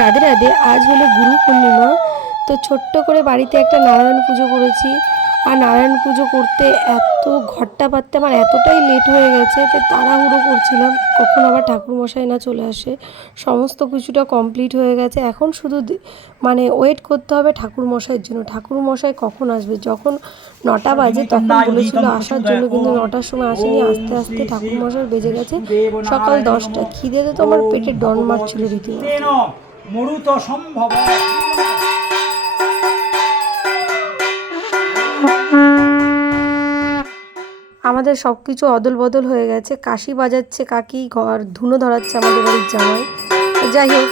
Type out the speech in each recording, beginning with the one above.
রাধে রাধে। আজ হলো গুরু পূর্ণিমা। তো ছোট্ট করে বাড়িতে একটা নারায়ণ পুজো করেছি। আর নারায়ণ পুজো করতে এত ঘরটা পাততে আমার এতটাই লেট হয়ে গেছে, তো তাড়াহুড়ো করছিলাম কখন আবার ঠাকুরমশাই না চলে আসে। সমস্ত কিছুটা কমপ্লিট হয়ে গেছে, এখন শুধু মানে ওয়েট করতে হবে ঠাকুরমশাইয়ের জন্য। ঠাকুরমশাই কখন আসবে? যখন 9টা বাজে তখন বলেছিল আসার জন্য, কিন্তু 9টার সময় আসেনি। আস্তে আস্তে ঠাকুরমশাই বেজে গেছে সকাল 10টা। খিদেতে তো আমার পেটে ডন মারছিল রীতিমতো। মরুত সম্ভব। আমাদের সব কিছু অদল বদল হয়ে গেছে। কাশি বাজাচ্ছে কাকি, ঘর ধুনো ধরাচ্ছে আমাদের বাড়ির জামাই। তো যাই হোক,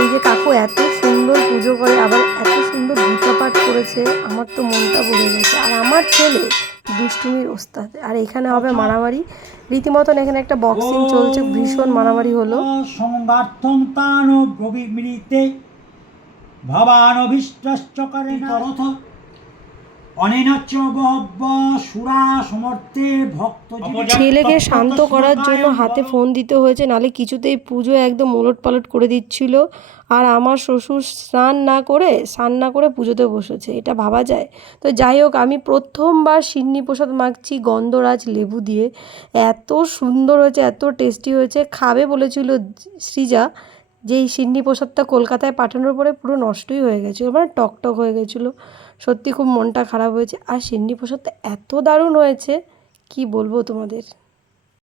এই যে কাকু এত সুন্দর পুজো করে, আবার এত সুন্দর গীতা পাঠ করেছে, আমার তো মনটা ভরে গেছে। আর আমার ছেলে দুষ্টুমির ওস্তাদ। আর এখানে হবে মারামারি রীতিমতন। এখানে একটা বক্সিং চলছে, ভীষণ মারামারি হলো। সংগার্থং তান প্রবিমৃতে ভবানভীষ্টশ্চকরে তরথ অনেনাচ্চ বহব্ব সুরা সমর্থে ভক্ত। ছেলেকে শান্ত করার জন্য হাতে ফোন দিতে হয়েছে, নালে কিছুতেই পুজো একদম ওলটপালট করে দিচ্ছিল। আর আমার শ্বশুর স্নান না করে পুজোতে বসেছে, এটা ভাবা যায়? তো যাই হোক, আমি প্রথমবার সিন্নি প্রসাদ মাখছি গন্ধরাজ লেবু দিয়ে। এত সুন্দর হয়েছে, এত টেস্টি হয়েছে। খাবে বলেছিল সৃজা, যে এই সিন্নি প্রসাদটা কলকাতায় পাঠানোর পরে পুরো নষ্টই হয়ে গেছিলো, মানে টকটক হয়ে গেছিলো। সত্যি খুব মনটা খারাপ হয়েছে। আর সিন্নি প্রসাদটা এত দারুণ হয়েছে, কি বলবো তোমাদের।